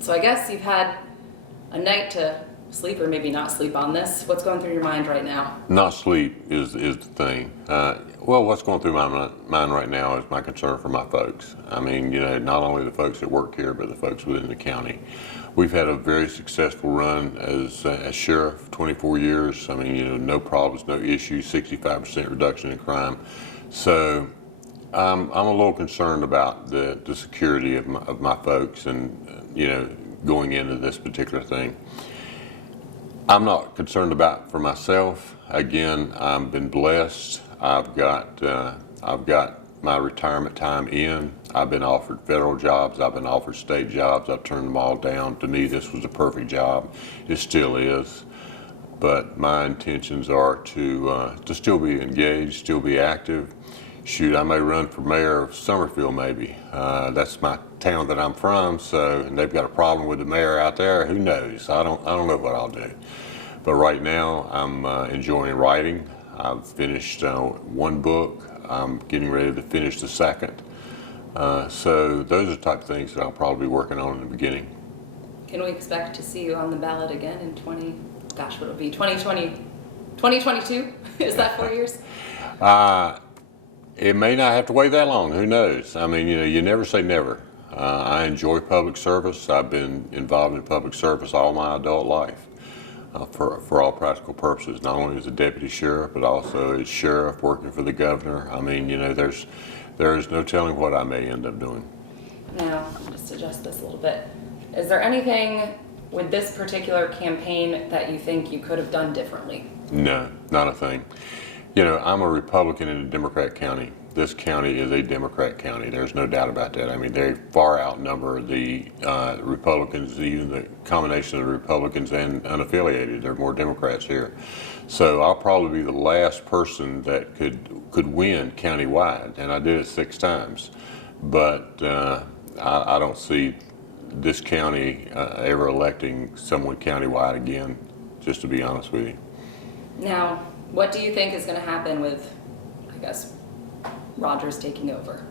So I guess you've had a night to sleep, or maybe not sleep on this. What's going through your mind right now? Not sleep is the thing. Well, what's going through my mind right now is my concern for my folks. I mean, not only the folks that work here, but the folks within the county. We've had a very successful run as sheriff, 24 years. I mean, no problems, no issues, 65% reduction in crime. So I'm a little concerned about the security of my folks and, going into this particular thing. I'm not concerned about for myself. Again, I've been blessed. I've got my retirement time in. I've been offered federal jobs. I've been offered state jobs. I've turned them all down. To me, this was a perfect job. It still is. But my intentions are to still be engaged, still be active. Shoot, I may run for mayor of Summerfield maybe. That's my town that I'm from, and they've got a problem with the mayor out there. Who knows? I don't know what I'll do. But right now, I'm enjoying writing. I've finished one book. I'm getting ready to finish the second. So those are the type of things that I'll probably be working on in the beginning. Can we expect to see you on the ballot again in 2022? Is that 4 years? It may not have to wait that long. Who knows? I mean, you never say never. I enjoy public service. I've been involved in public service all my adult life for all practical purposes, not only as a deputy sheriff, but also as sheriff working for the governor. I mean, there is no telling what I may end up doing. Now, just adjust this a little bit. Is there anything with this particular campaign that you think you could have done differently? No, not a thing. I'm a Republican in a Democrat county. This county is a Democrat county. There's no doubt about that. I mean, they far outnumber the Republicans, even the combination of the Republicans and unaffiliated. There are more Democrats here. So I'll probably be the last person that could win countywide, and I did it 6 times. But I don't see this county ever electing someone countywide again, just to be honest with you. Now, what do you think is going to happen with, I guess, Rogers taking over?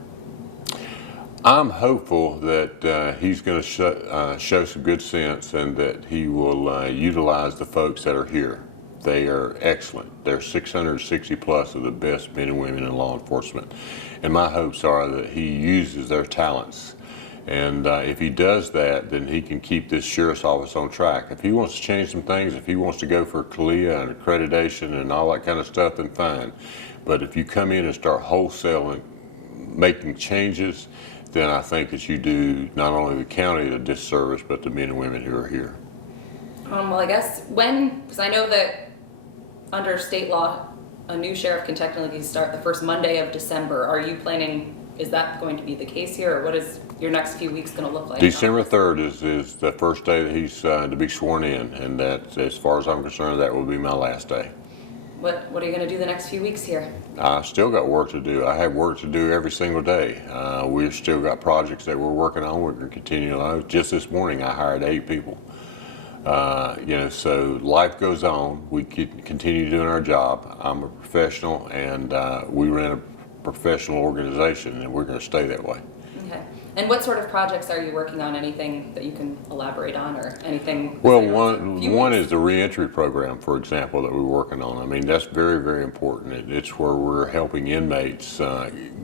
I'm hopeful that he's going to show some good sense and that he will utilize the folks that are here. They are excellent. There are 660 plus of the best men and women in law enforcement. And my hopes are that he uses their talents. And if he does that, then he can keep this sheriff's office on track. If he wants to change some things, if he wants to go for CALEA and accreditation and all that kind of stuff, then fine. But if you come in and start wholesaling, making changes, then I think that you do not only the county a disservice, but the men and women who are here. Well, I guess because I know that under state law, a new sheriff can technically start the first Monday of December. Are you planning, is that going to be the case here, or what is your next few weeks going to look like? December 3rd is the first day that he's to be sworn in, and that, as far as I'm concerned, that will be my last day. What are you going to do the next few weeks here? I still got work to do. I have work to do every single day. We've still got projects that we're working on. We're going to continue on. Just this morning, I hired 8 people. So life goes on. We continue doing our job. I'm a professional, and we run a professional organization, and we're going to stay that way. Okay. And what sort of projects are you working on? Anything that you can elaborate on, or anything? Well, one is the reentry program, for example, that we're working on. I mean, that's very, very important. It's where we're helping inmates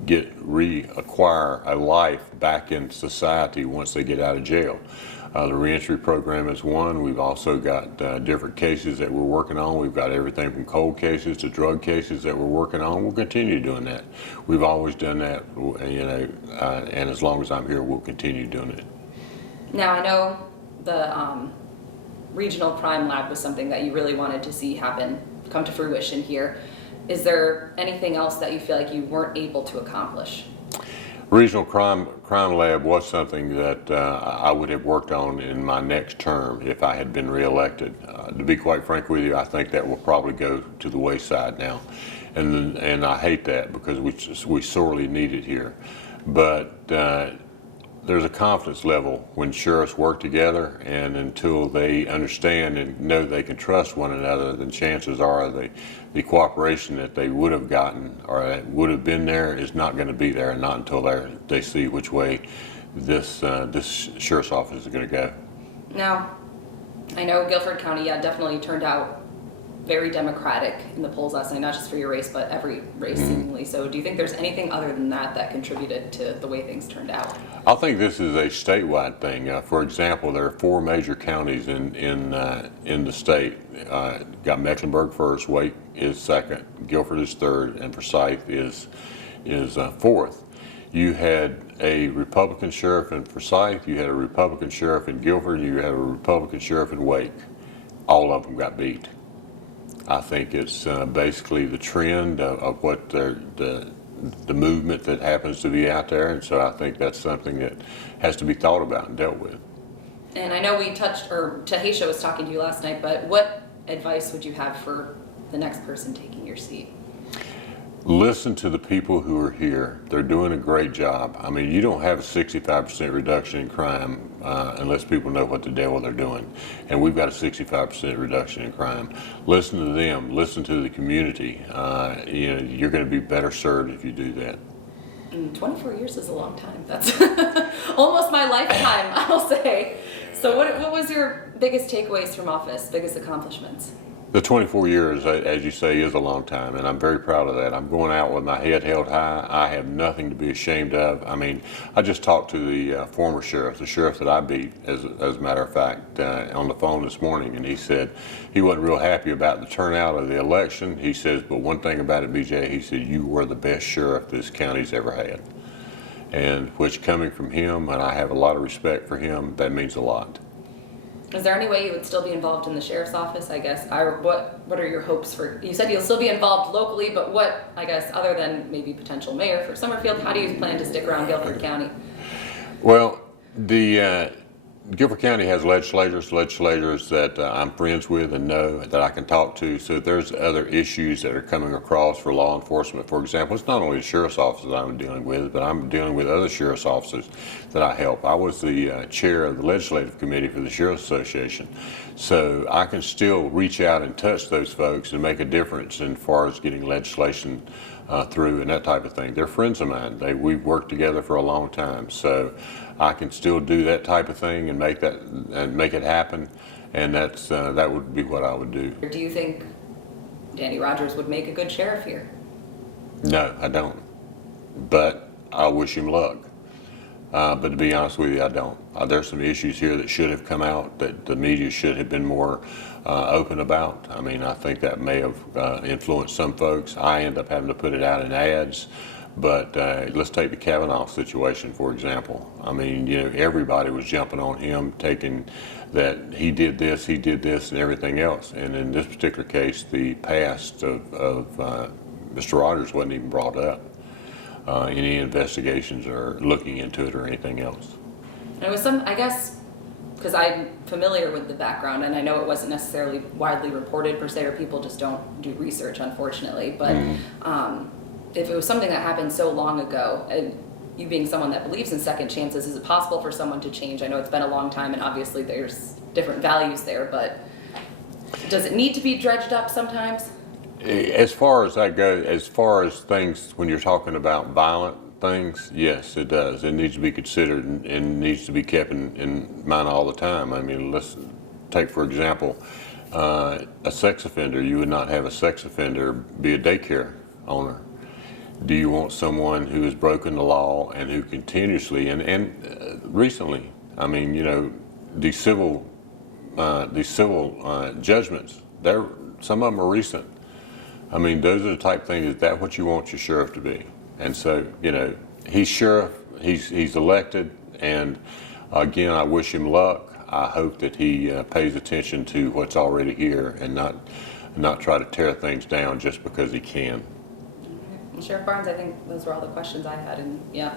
reacquire a life back in society once they get out of jail. The reentry program is one. We've also got different cases that we're working on. We've got everything from cold cases to drug cases that we're working on. We'll continue doing that. We've always done that, and as long as I'm here, we'll continue doing it. Now, I know the regional crime lab was something that you really wanted to see come to fruition here. Is there anything else that you feel like you weren't able to accomplish? Regional crime lab was something that I would have worked on in my next term if I had been reelected. To be quite frank with you, I think that will probably go to the wayside now, and I hate that because we sorely need it here. But there's a confidence level when sheriffs work together, and until they understand and know they can trust one another, then chances are the cooperation that they would have gotten or that would have been there is not going to be there, and not until they see which way this sheriff's office is going to go. Now, I know Guilford County, yeah, definitely turned out very Democratic in the polls last night, not just for your race, but every race seemingly. So do you think there's anything other than that that contributed to the way things turned out? I think this is a statewide thing. For example, there are 4 major counties in the state. Got Mecklenburg first, Wake is second, Guilford is third, and Forsyth is fourth. You had a Republican sheriff in Forsyth, you had a Republican sheriff in Guilford, you had a Republican sheriff in Wake. All of them got beat. I think it's basically the trend of what the movement that happens to be out there, and so I think that's something that has to be thought about and dealt with. And I know we touched, or Tahisha was talking to you last night, but what advice would you have for the next person taking your seat? Listen to the people who are here. They're doing a great job. I mean, you don't have a 65% reduction in crime unless people know what the devil they're doing. And we've got a 65% reduction in crime. Listen to them. Listen to the community. You know, you're going to be better served if you do that. 24 years is a long time. That's almost my lifetime, I'll say. So what was your biggest takeaways from office, biggest accomplishments? The 24 years, as you say, is a long time, and I'm very proud of that. I'm going out with my head held high. I have nothing to be ashamed of. I mean, I just talked to the former sheriff, the sheriff that I beat, as a matter of fact, on the phone this morning, and he said he wasn't real happy about the turnout of the election. He says, but one thing about it, BJ, he said, you were the best sheriff this county's ever had. And which, coming from him, and I have a lot of respect for him, that means a lot. Is there any way you would still be involved in the sheriff's office, I guess? What are your hopes for, you said you'll still be involved locally, but what, I guess, other than maybe potential mayor for Summerfield, how do you plan to stick around Guilford County? Well, the Guilford County has legislators that I'm friends with and know that I can talk to. So if there's other issues that are coming across for law enforcement, for example, it's not only the sheriff's office that I'm dealing with, but I'm dealing with other sheriff's offices that I help. I was the chair of the legislative committee for the Sheriff's Association. So I can still reach out and touch those folks and make a difference as far as getting legislation through and that type of thing. They're friends of mine. We've worked together for a long time. So I can still do that type of thing and make it happen, and that would be what I would do. Do you think Danny Rogers would make a good sheriff here? No, I don't. But I wish him luck. But to be honest with you, I don't. There's some issues here that should have come out that the media should have been more open about. I mean, I think that may have influenced some folks. I end up having to put it out in ads. But let's take the Kavanaugh situation, for example. I mean, you know, everybody was jumping on him, taking that he did this, and everything else. And in this particular case, the past of Mr. Rogers wasn't even brought up. Any investigations or looking into it or anything else. And it was I guess, because I'm familiar with the background, and I know it wasn't necessarily widely reported per se, or people just don't do research, unfortunately. But if it was something that happened so long ago, and you being someone that believes in second chances, is it possible for someone to change? I know it's been a long time, and obviously there's different values there, but does it need to be dredged up sometimes? As far as that goes, as far as things, when you're talking about violent things, yes, it does. It needs to be considered and needs to be kept in mind all the time. I mean, let's take, for example, a sex offender. You would not have a sex offender be a daycare owner. Do you want someone who has broken the law and who continuously, and recently, I mean, you know, these civil judgments, some of them are recent. I mean, those are the type of things, is that what you want your sheriff to be? And so, you know, he's sheriff, he's elected, and again, I wish him luck. I hope that he pays attention to what's already here and not try to tear things down just because he can. Well, Sheriff Barnes, I think those were all the questions I had, and yeah,